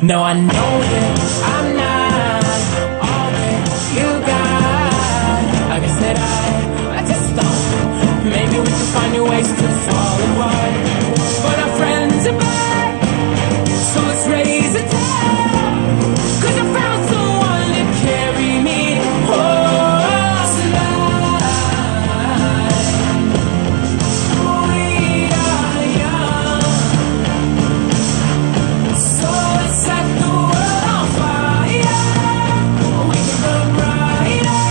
No, I know that I'm not all that you got. I guess that I just thought maybe we could find new ways to fall apart. But our friends are back, so let's raise a toast. 'Cause I found someone to carry me home tonight. We are young, so let's set the world on fire. We can burn brighter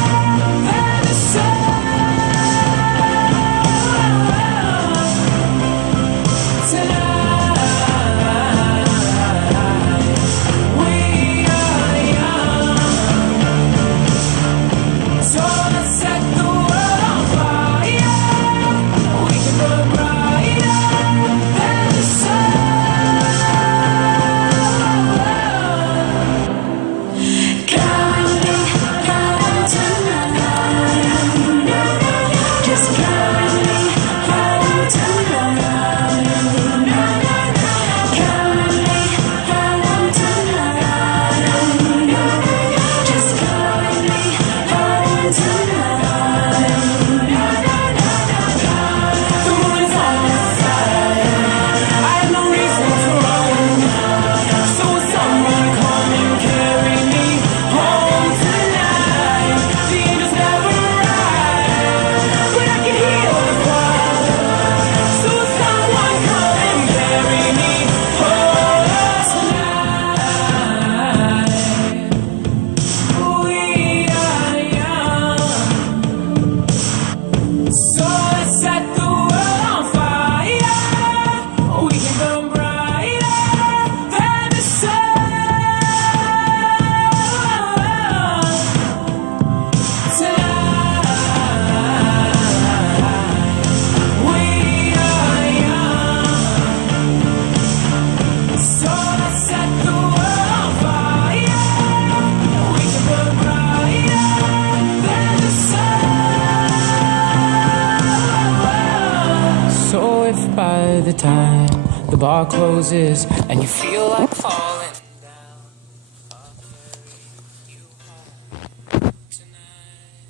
than the sun. Tonight, we are young, so let's set the world on fire. We can burn brighter than the sun. Coming home tonight, just coming home tonight. Coming home tonight, just coming home tonight. The moon is on my side, I have no reason to run. So will someone come and carry me home tonight? The angels never arrive, but I can hear the choir. So will someone come and carry me home tonight? We are young, so let's set the world on fire. We can burn brighter than the sun. Tonight, we are young, so let's set the world on fire. We can burn brighter than the sun. So if by the time the bar closes and you feel like falling down, I'll carry you home tonight.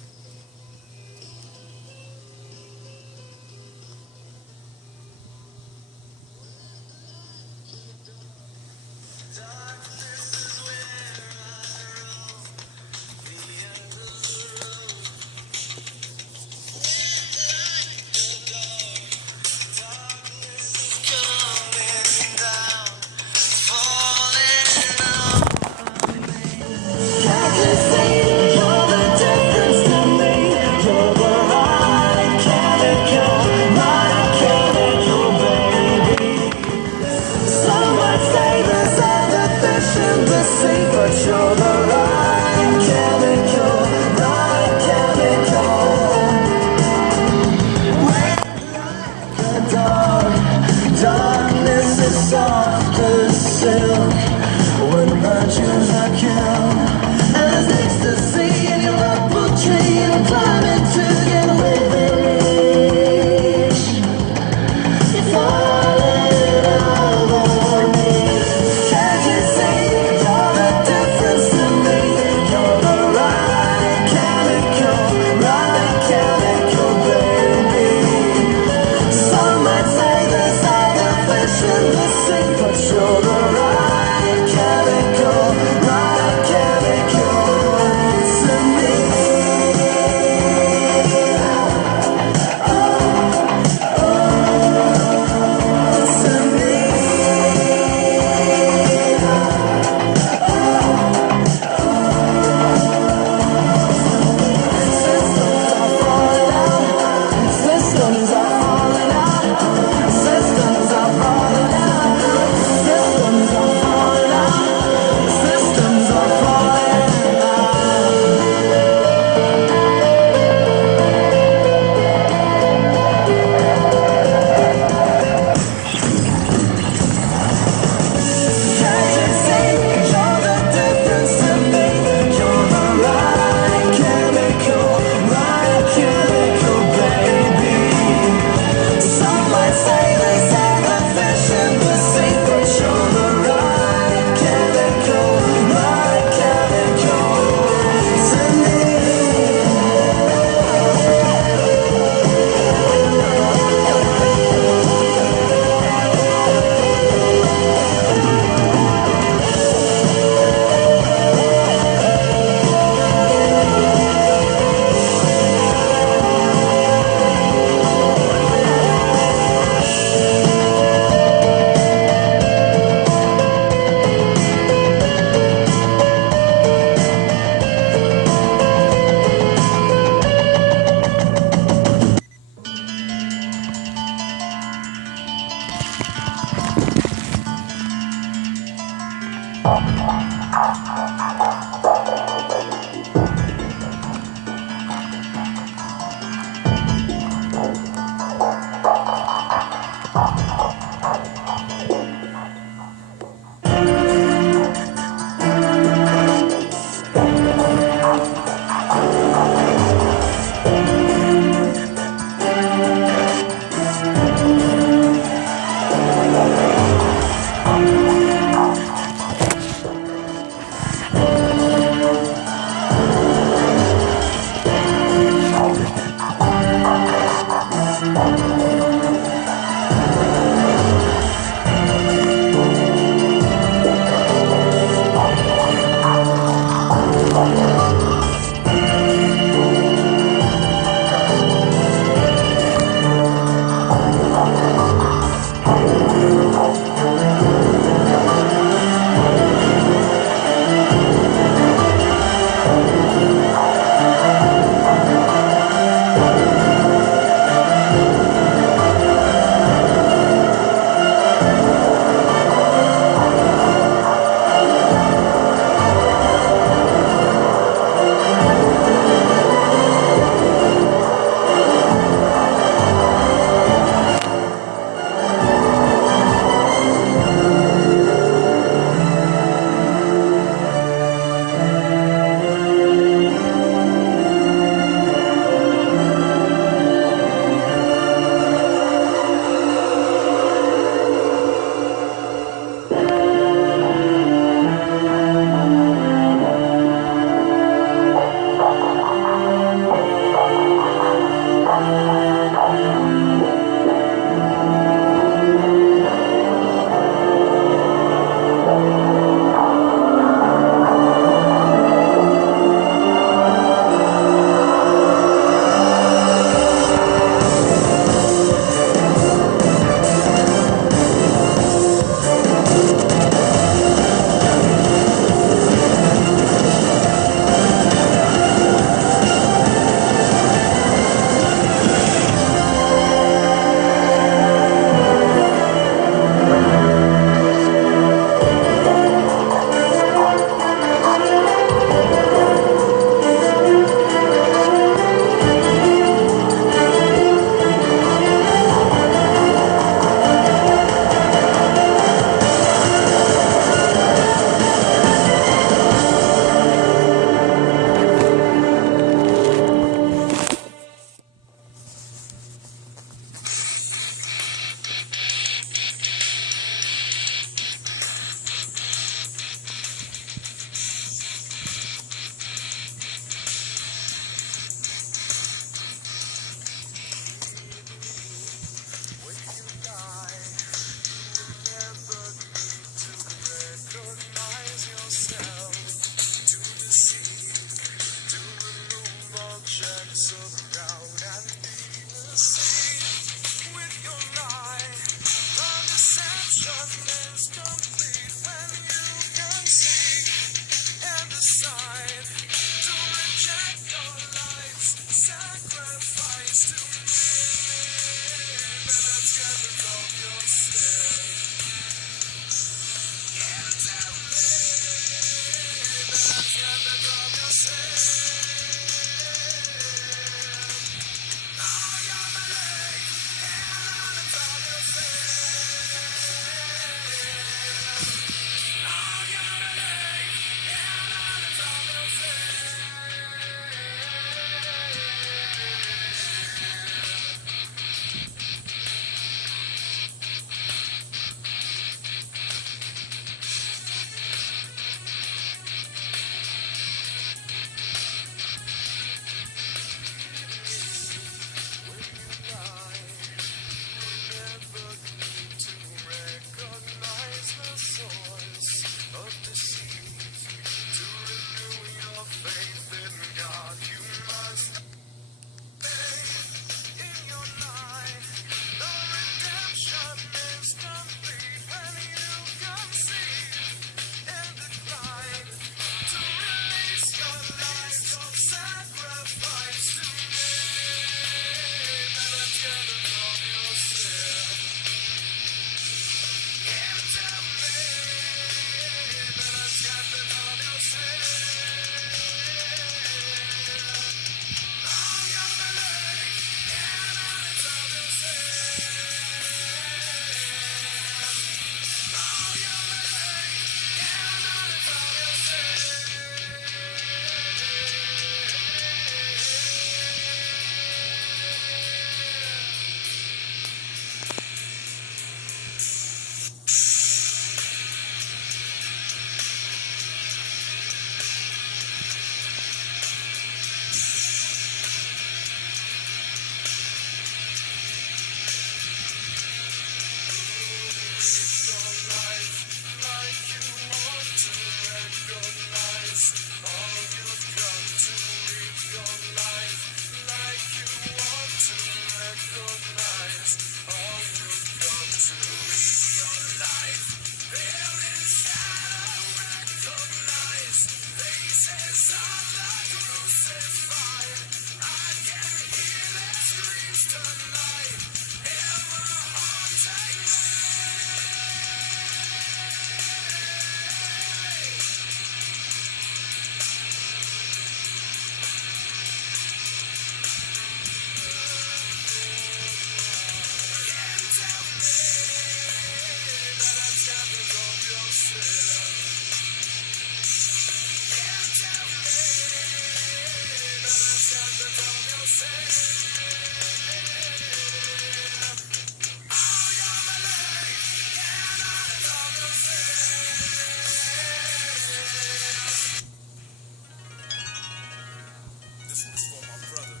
This one is for my brother,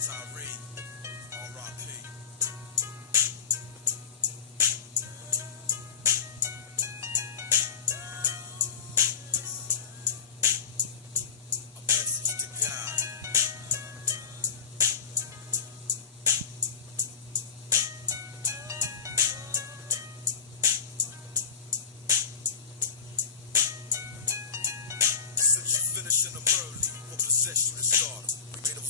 Tyree, R.I.P. A message to God. Since you finishing them early, what possessed you to start 'em? We made a